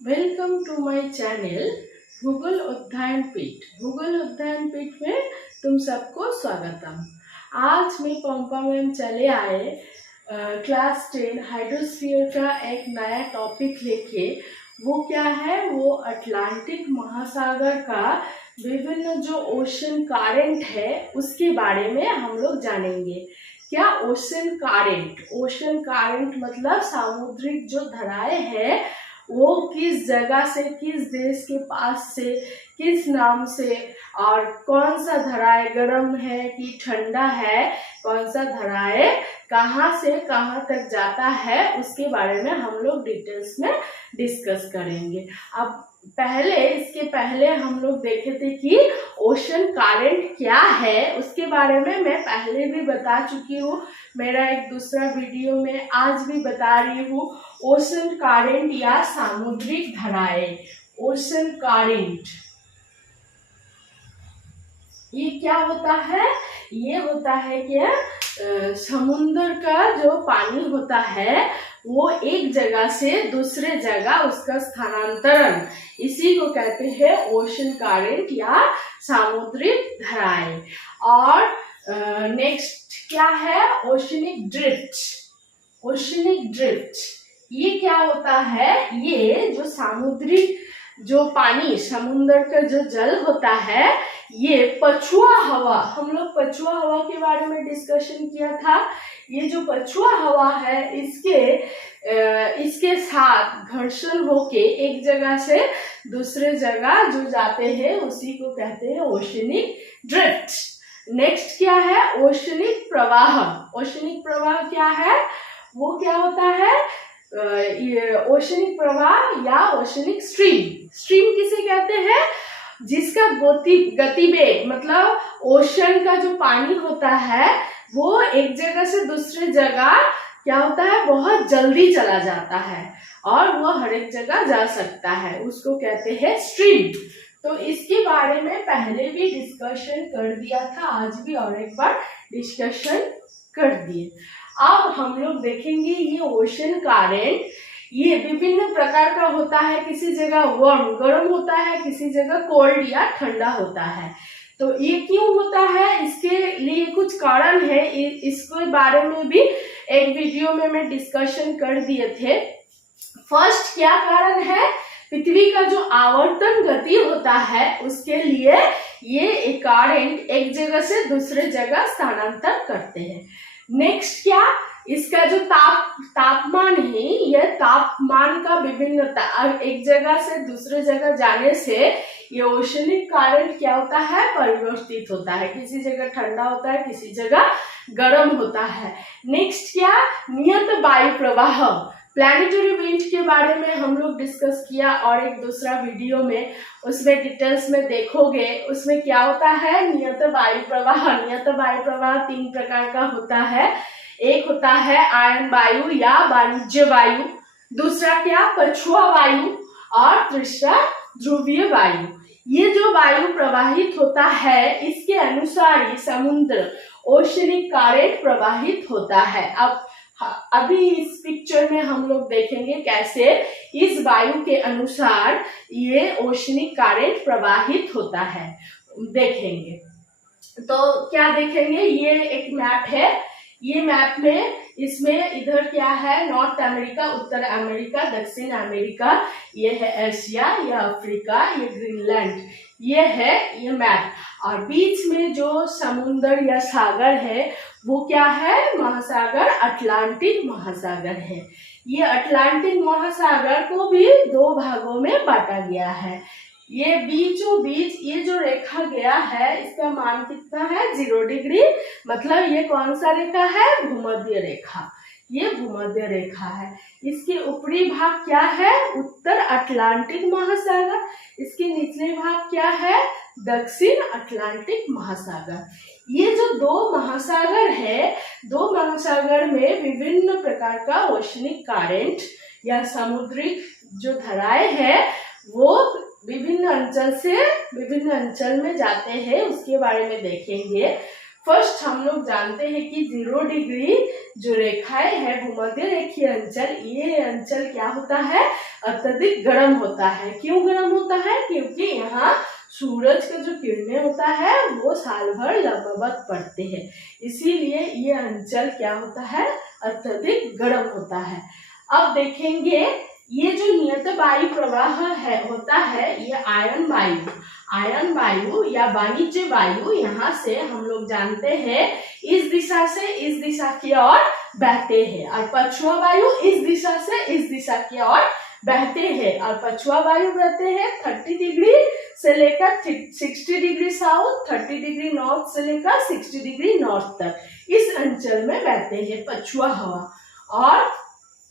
Welcome to my channel भूगोल अध्ययन पीठ। भूगोल अध्ययन पीठ में तुम सबको स्वागतम। आज मैं पंपा मैम चले आए क्लास 10 हाइड्रोस्फीयर का एक नया टॉपिक लेके। वो क्या है? वो अटलांटिक महासागर का विभिन्न जो ओशन करंट है उसके बारे में हम लोग जानेंगे। क्या ओशन करंट? ओशन करंट मतलब सामुद्रिक जो धाराएं है वो किस जगह से, किस देश के पास से, किस नाम से, और कौन सा धाराएं गर्म है कि ठंडा है, कौन सा धाराएं कहाँ से कहाँ तक जाता है, उसके बारे में हम लोग डिटेल्स में डिस्कस करेंगे। अब इसके पहले हम लोग देखे थे कि ओशन करंट क्या है। उसके बारे में मैं पहले भी बता चुकी हूँ, मेरा एक दूसरा वीडियो में आज भी बता रही हूँ। ओशन करंट या सामुद्रिक धाराएं, ओशन करंट ये क्या होता है? ये होता है कि समुद्र का जो पानी होता है वो एक जगह से दूसरे जगह उसका स्थानांतरण, इसी को कहते हैं ओशन करंट या सामुद्रिक धाराएं। और नेक्स्ट क्या है? Oceanic drift. ओशनिक ड्रिफ्ट ये क्या होता है? ये जो सामुद्रिक जो पानी, समुद्र का जो जल होता है, ये पछुआ हवा, हम लोग पछुआ हवा के बारे में डिस्कशन किया था। ये जो पछुआ हवा है इसके साथ घर्षण होके एक जगह से दूसरे जगह जो जाते हैं उसी को कहते हैं ओशनिक ड्रिफ्ट। नेक्स्ट क्या है? ओशनिक प्रवाह। ओशनिक प्रवाह क्या है? वो क्या होता है? ये ओशनिक प्रवाह या ओशनिक स्ट्रीम। स्ट्रीम किसे कहते हैं? जिसका गतिवेग मतलब ओशन का जो पानी होता है वो एक जगह से दूसरे जगह क्या होता है? बहुत जल्दी चला जाता है और वो हर एक जगह जा सकता है, उसको कहते हैं स्ट्रीम। तो इसके बारे में पहले भी डिस्कशन कर दिया था, आज भी और एक बार डिस्कशन कर दिए। अब हम लोग देखेंगे ये ओशन करंट, ये विभिन्न प्रकार का होता है। किसी जगह वार्म गर्म होता है, किसी जगह कोल्ड या ठंडा होता है। तो ये क्यों होता है? इसके लिए कुछ कारण है, इसके बारे में भी एक वीडियो में मैं डिस्कशन कर दिए थे। फर्स्ट क्या कारण है? पृथ्वी का जो आवर्तन गति होता है उसके लिए ये करंट एक जगह से दूसरे जगह स्थानांतर करते हैं। नेक्स्ट क्या? इसका जो तापमान है, यह तापमान का विभिन्नता, एक जगह से दूसरे जगह जाने से ये ओशनिक करंट क्या होता है? परिवर्तित होता है। किसी जगह ठंडा होता है, किसी जगह गर्म होता है। नेक्स्ट क्या? नियत वायु प्रवाह। प्लैनेटरी विंड के बारे में हम लोग डिस्कस किया और एक दूसरा वीडियो में, उसमें डिटेल्स में देखोगे। उसमें क्या होता है? नियत वायु प्रवाह। नियत वायु प्रवाह 3 प्रकार का होता है। एक होता है आयन वायु या वाणिज्य वायु, दूसरा क्या? पछुआ वायु, और तीसरा ध्रुवीय वायु। ये जो वायु प्रवाहित होता है इसके अनुसार ही समुद्र ओशनिक करंट प्रवाहित होता है। अब अभी इस पिक्चर में हम लोग देखेंगे कैसे इस वायु के अनुसार ये ओशनिक करंट प्रवाहित होता है, देखेंगे। तो क्या देखेंगे? ये एक मैप है। ये मैप में इसमें इधर क्या है? नॉर्थ अमेरिका, उत्तर अमेरिका, दक्षिण अमेरिका, ये है एशिया, ये अफ्रीका, ये ग्रीनलैंड, ये है ये मैप। और बीच में जो समुद्र या सागर है वो क्या है? महासागर, अटलांटिक महासागर है। ये अटलांटिक महासागर को भी 2 भागों में बांटा गया है। ये बीचों बीच ये जो रेखा गया है इसका मान कितना है? 0 डिग्री। मतलब ये कौन सा रेखा है? भूमध्य रेखा। ये भूमध्य रेखा है। इसके ऊपरी भाग क्या है? उत्तर अटलांटिक महासागर। इसके निचले भाग क्या है? दक्षिण अटलांटिक महासागर। ये जो 2 महासागर है, 2 महासागर में विभिन्न प्रकार का ओशनिक करंट या सामुद्रिक जो धाराएं है वो विभिन्न अंचल से विभिन्न अंचल में जाते हैं, उसके बारे में देखेंगे। फर्स्ट हम लोग जानते हैं कि 0 डिग्री जो रेखाएं है भूमध्य रेखीय अंचल, ये अंचल क्या होता है, अत्यधिक गर्म होता है। क्यों गर्म होता है? क्योंकि यहाँ सूरज का जो किरणें होता है वो साल भर लंबवत पड़ते हैं, इसीलिए ये अंचल क्या होता है, अत्यधिक गर्म होता है। अब देखेंगे ये जो नियत वायु प्रवाह है होता है, ये आयन वायु या वाणिज्य वायु यहाँ से हम लोग जानते हैं इस दिशा से इस दिशा की ओर बहते हैं, और पछुआ वायु इस दिशा से इस दिशा की ओर बहते हैं, और पछुआ वायु बहते हैं 30 डिग्री से लेकर 60 डिग्री साउथ, 30 डिग्री नॉर्थ से लेकर 60 डिग्री नॉर्थ तक इस अंचल में बहते हैं पछुआ हवा। और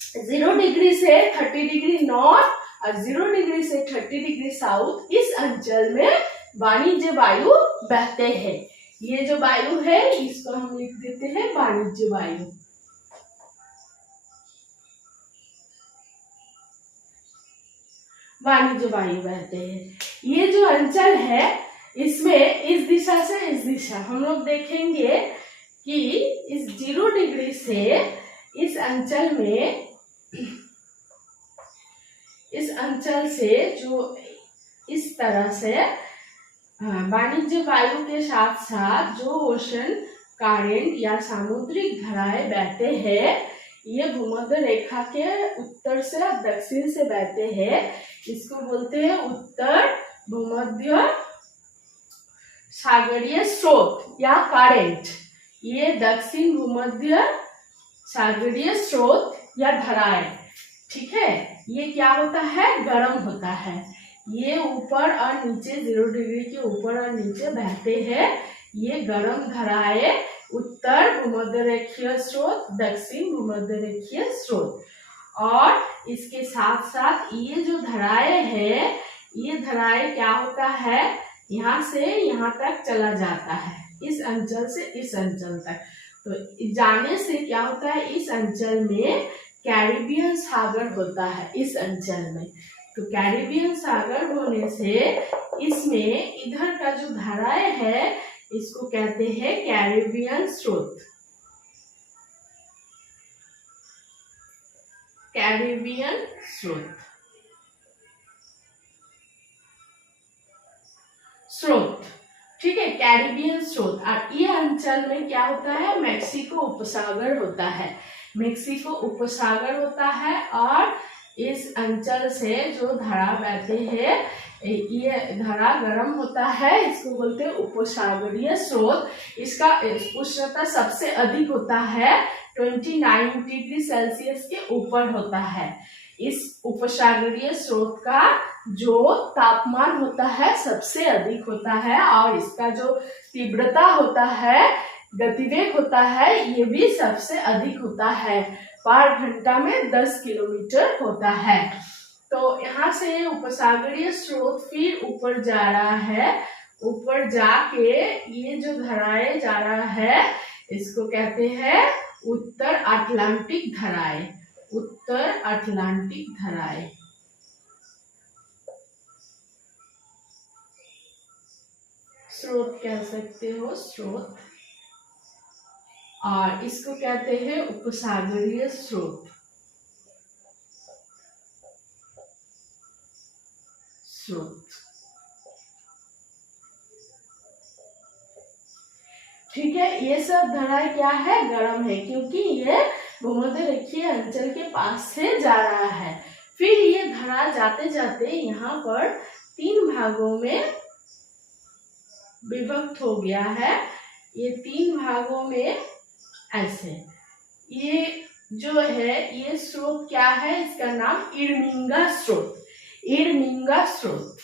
0 डिग्री से 30 डिग्री नॉर्थ और 0 डिग्री से 30 डिग्री साउथ इस अंचल में वाणिज्य वायु बहते हैं। ये जो वायु है इसको हम लिख देते हैं वाणिज्य वायु। वाणिज्य वायु बहते हैं। ये जो अंचल है इसमें इस दिशा से इस दिशा हम लोग देखेंगे कि इस 0 डिग्री से इस अंचल में, इस अंचल से जो इस तरह से वाणिज्य वायु के साथ साथ जो ओशन करेंट या सामुद्रिक धाराएं बहते हैं, ये भूमध्य रेखा के उत्तर से दक्षिण से बहते हैं, इसको बोलते हैं उत्तर भूमध्य सागरीय स्रोत या करेंट। ये दक्षिण भूमध्य सागरीय स्रोत या धाराएं, ठीक है, ये क्या होता है, गर्म होता है। ये ऊपर और नीचे 0 डिग्री के ऊपर और नीचे बहते हैं। ये गर्म धाराएं उत्तर भूमध्य रेखीय स्रोत, दक्षिण भूमध्य रेखीय स्रोत, और इसके साथ साथ ये जो धाराएं है, ये धाराएं क्या होता है, यहाँ से यहाँ तक चला जाता है, इस अंचल से इस अंचल तक। तो जाने से क्या होता है, इस अंचल में कैरिबियन सागर होता है। इस अंचल में तो कैरिबियन सागर होने से इसमें इधर का जो धाराएं है इसको कहते हैं कैरिबियन स्रोत। कैरिबियन स्रोत, ठीक है, कैरिबियन स्रोत। और ये अंचल में क्या होता है, मेक्सिको उपसागर होता है, मेक्सिको उपसागर होता है। और इस अंचल से जो धारा बहते हैं, ये धारा गर्म होता है, इसको बोलते हैं उपसागरीय स्रोत। इसका उष्णता सबसे अधिक होता है 29 डिग्री सेल्सियस के ऊपर होता है। इस उपसागरीय स्रोत का जो तापमान होता है सबसे अधिक होता है, और इसका जो तीव्रता होता है, गतिवेग होता है, ये भी सबसे अधिक होता है। पर घंटा में 10 किलोमीटर होता है। तो यहाँ से उपसागरीय स्रोत फिर ऊपर जा रहा है, ऊपर जाके ये जो धाराएं जा रहा है इसको कहते हैं उत्तर अटलांटिक धाराएं, उत्तर अटलांटिक धाराएं। स्रोत कह सकते हो, स्रोत। और इसको कहते हैं उपसागरीय स्रोत, स्रोत, ठीक है। ये सब धाराएं क्या है, गर्म है, क्योंकि ये भूमध्य रेखीय अंचल के पास से जा रहा है। फिर ये धारा जाते जाते यहाँ पर 3 भागों में विभक्त हो गया है। ये 3 भागों में ऐसे, ये जो है ये स्रोत क्या है, इसका नाम इडमिंगा स्रोत, इडमिंगा स्रोत,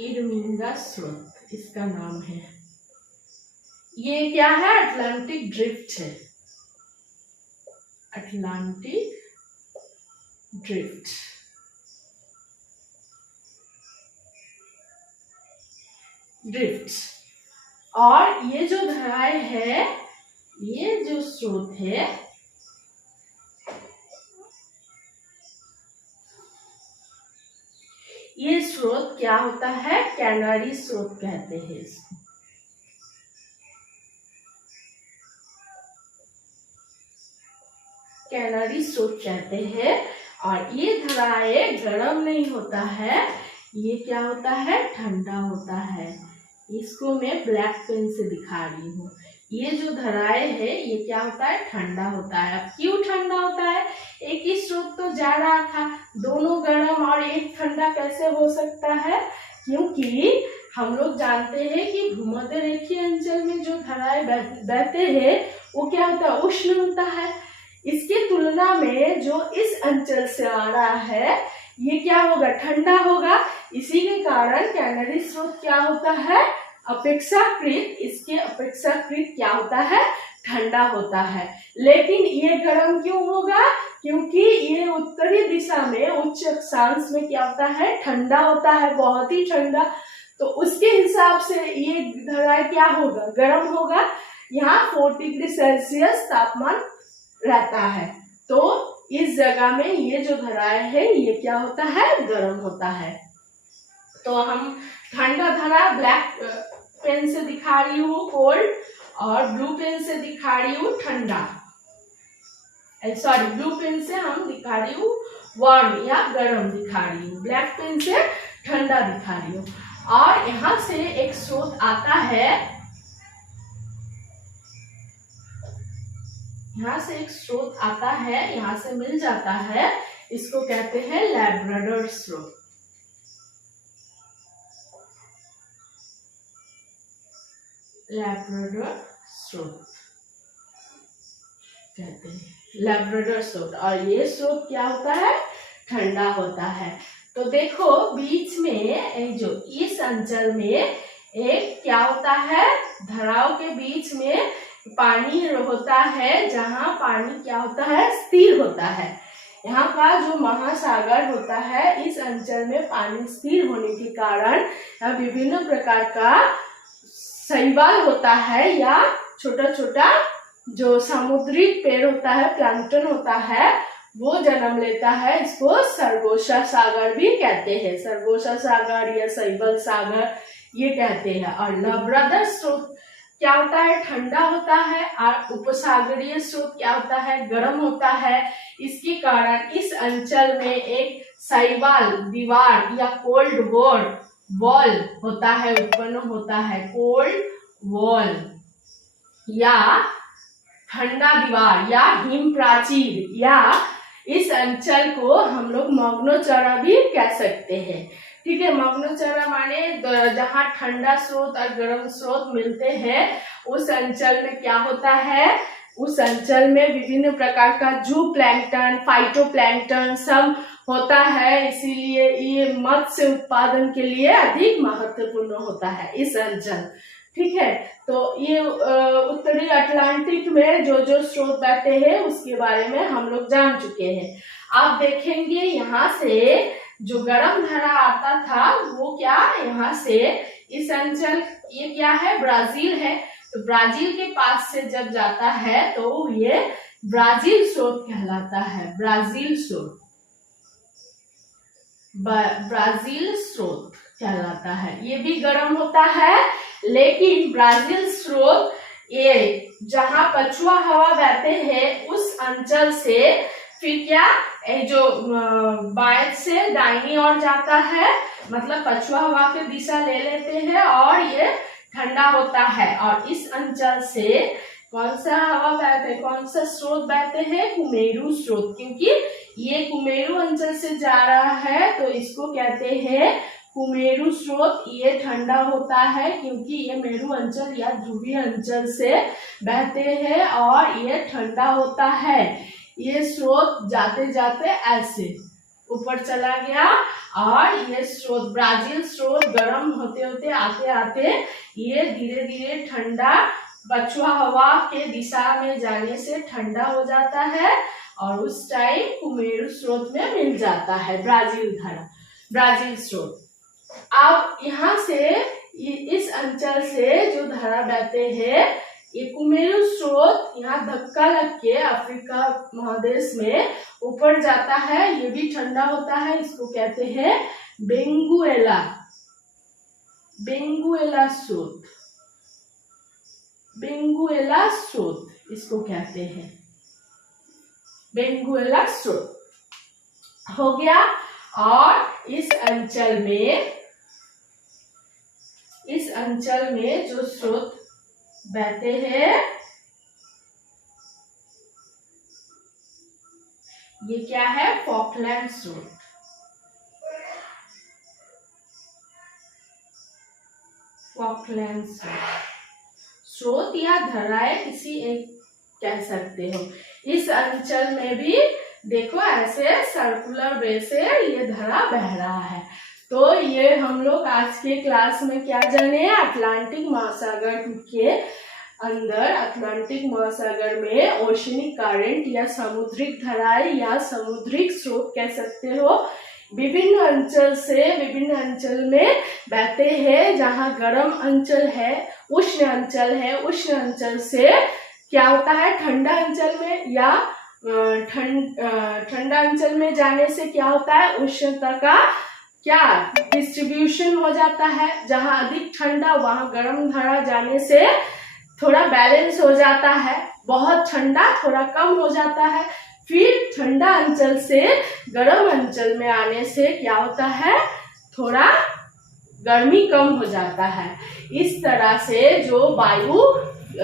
इडमिंगा स्रोत इसका नाम है। ये क्या है, अटलांटिक ड्रिफ्ट है, अटलांटिक ड्रिफ्ट। ड्रिफ्ट। और ये जो धाराएं है, ये जो स्रोत है, ये स्रोत क्या होता है? कैनारी स्रोत कहते हैं इसको। कैनारी स्रोत कहते हैं। और ये धाराएं गर्म नहीं होता है, ये क्या होता है? ठंडा होता है। इसको मैं ब्लैक पेन से दिखा रही हूँ। ये जो धाराएं है ये क्या होता है? ठंडा होता है। अब क्यों ठंडा होता है? एक ही स्रोत तो जा रहा था, दोनों गर्म और एक ठंडा कैसे हो सकता है? क्योंकि हम लोग जानते हैं कि भूमध्य रेखीय अंचल में जो धाराएं बहते हैं वो क्या होता है? उष्ण होता है। इसकी तुलना में जो इस अंचल से आ रहा है ये क्या होगा? ठंडा होगा। इसी के कारण कैनारी स्रोत क्या होता है? अपेक्षाकृत, इसके अपेक्षाकृत क्या होता है? ठंडा होता है। लेकिन ये गर्म क्यों होगा? क्योंकि ये उत्तरी दिशा में उच्च अक्षांश में क्या होता है? ठंडा होता है, बहुत ही ठंडा। तो उसके हिसाब से ये धारा क्या होगा? गर्म होगा। यहाँ 40 डिग्री सेल्सियस तापमान रहता है, तो इस जगह में ये जो धाराएं है ये क्या होता है? गर्म होता है। तो हम ठंडा धारा ब्लैक पेन से दिखा रही हूँ कोल्ड, और ब्लू पेन से दिखा रही हूँ ठंडा। सॉरी, ब्लू पेन से हम दिखा रही हूँ वार्म या गर्म दिखा रही हूँ, ब्लैक पेन से ठंडा दिखा रही हूँ। और यहाँ से एक स्रोत आता है, यहाँ से एक स्रोत आता है, यहाँ से मिल जाता है, इसको कहते हैं लैब्राडोर स्रोत। लैब्राडोर स्रोत कहते हैं, लैब्राडोर स्रोत। और ये स्रोत क्या होता है? ठंडा होता है। तो देखो बीच में जो इस अंचल में एक क्या होता है? धाराओं के बीच में पानी होता है, जहाँ पानी क्या होता है? स्थिर होता है। यहाँ का जो महासागर होता है, इस अंचल में पानी स्थिर होने के कारण विभिन्न प्रकार का शैवाल होता है, या छोटा छोटा जो समुद्री पेड़ होता है, प्लैंकटन होता है, वो जन्म लेता है। इसको सरगोशा सागर भी कहते हैं, सरगोशा सागर या शैवाल सागर ये कहते हैं। और लैब्राडोर स्रोत क्या होता है? ठंडा होता है। और उपसागरीय स्रोत क्या होता है? गर्म होता है। इसके कारण इस अंचल में एक शैवाल दीवार या कोल्ड वॉल होता है, उत्पन्न होता है। कोल्ड वॉल या ठंडा दीवार या हिम प्राचीर, या इस अंचल को हम लोग मग्नोचरा भी कह सकते हैं। ठीक है, मग्नोचरा माने जहाँ ठंडा स्रोत और गर्म स्रोत मिलते हैं, उस अंचल में क्या होता है? उस अंचल में विभिन्न प्रकार का जू प्लैंकटन, फाइटोप्लैंकटन सब होता है। इसीलिए ये मत्स्य उत्पादन के लिए अधिक महत्वपूर्ण होता है इस अंचल। ठीक है, तो ये उत्तरी अटलांटिक में जो जो स्रोत बहते हैं उसके बारे में हम लोग जान चुके हैं। आप देखेंगे यहाँ से जो गर्म धारा आता था वो क्या, यहाँ से इस अंचल, ये क्या है? ब्राजील है। तो ब्राजील के पास से जब जाता है तो ये ब्राजील स्रोत कहलाता है। ब्राजील स्रोत, ब्राजील स्रोत कहलाता है। ये भी गर्म होता है, लेकिन ब्राजील स्रोत ये जहाँ पछुआ हवा बहते हैं उस अंचल से फिर क्या जो बाएं से दाहिनी ओर जाता है, मतलब पछुआ हवा की दिशा ले लेते हैं और ये ठंडा होता है। और इस अंचल से कौन सा हवा बहते हैं, कौन सा स्रोत बहते हैं? कुमेरू स्रोत। क्योंकि ये कुमेरू अंचल से जा रहा है तो इसको कहते हैं कुमेरू स्रोत। ये ठंडा होता है क्योंकि ये मेरू अंचल या ध्रुवीय अंचल से बहते हैं और ये ठंडा होता है। ये स्रोत जाते जाते ऐसे ऊपर चला गया और ये स्रोत ब्राजील स्रोत गर्म होते होते आते आते ये धीरे धीरे ठंडा पछुआ हवा के दिशा में जाने से ठंडा हो जाता है और उस टाइम कुमेरू स्रोत में मिल जाता है ब्राजील धारा, ब्राजील स्रोत। अब यहाँ से इस अंचल से जो धारा बहते हैं ये कुमेरू स्रोत यहाँ धक्का लग के अफ्रीका महादेश में ऊपर जाता है। ये भी ठंडा होता है, इसको कहते हैं बेंगुएला, बेंगुएला स्रोत, बेंगुएला स्रोत इसको कहते हैं, बेंगुएला स्रोत हो गया। और इस अंचल में जो स्रोत बहते हैं ये क्या है, फॉकलैंड स्रोत, फॉकलैंड स्रोत या धाराएं किसी एक कह सकते हो। इस अंचल में भी देखो ऐसे सर्कुलर वे से ये धारा बह रहा है। तो ये हम लोग आज के क्लास में क्या जाने, अटलांटिक महासागर के अंदर, अटलांटिक महासागर में ओशनिक करंट या समुद्रिक धाराएं या समुद्रिक स्रोत कह सकते हो, विभिन्न अंचल से विभिन्न अंचल में बहते हैं। जहाँ गर्म अंचल है, उष्ण अंचल है, उष्ण अंचल से क्या होता है, ठंडा अंचल में या ठंडा अंचल में जाने से क्या होता है, उष्णता का क्या डिस्ट्रीब्यूशन हो जाता है। जहाँ अधिक ठंडा वहाँ गर्म धारा जाने से थोड़ा बैलेंस हो जाता है, बहुत ठंडा थोड़ा कम हो जाता है। फिर ठंडा अंचल से गर्म अंचल में आने से क्या होता है, थोड़ा गर्मी कम हो जाता है। इस तरह से जो वायु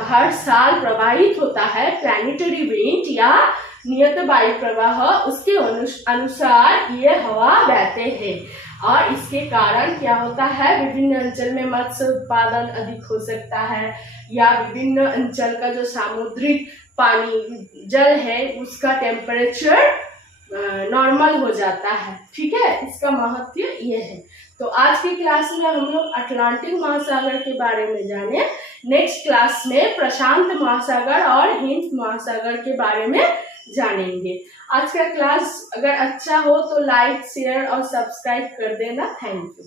हर साल प्रवाहित होता है, प्लैनेटरी विंड या नियत वायु प्रवाह, उसके अनुसार ये हवा बहते हैं। और इसके कारण क्या होता है, विभिन्न अंचल में मत्स्य उत्पादन अधिक हो सकता है, या विभिन्न अंचल का जो सामुद्रिक पानी जल है उसका टेम्परेचर नॉर्मल हो जाता है। ठीक है, इसका महत्व ये है। तो आज की क्लास में हम लोग अटलांटिक महासागर के बारे में जाने। नेक्स्ट क्लास में प्रशांत महासागर और हिंद महासागर के बारे में जानेंगे। आज का क्लास अगर अच्छा हो तो लाइक, शेयर और सब्सक्राइब कर देना। Thank you.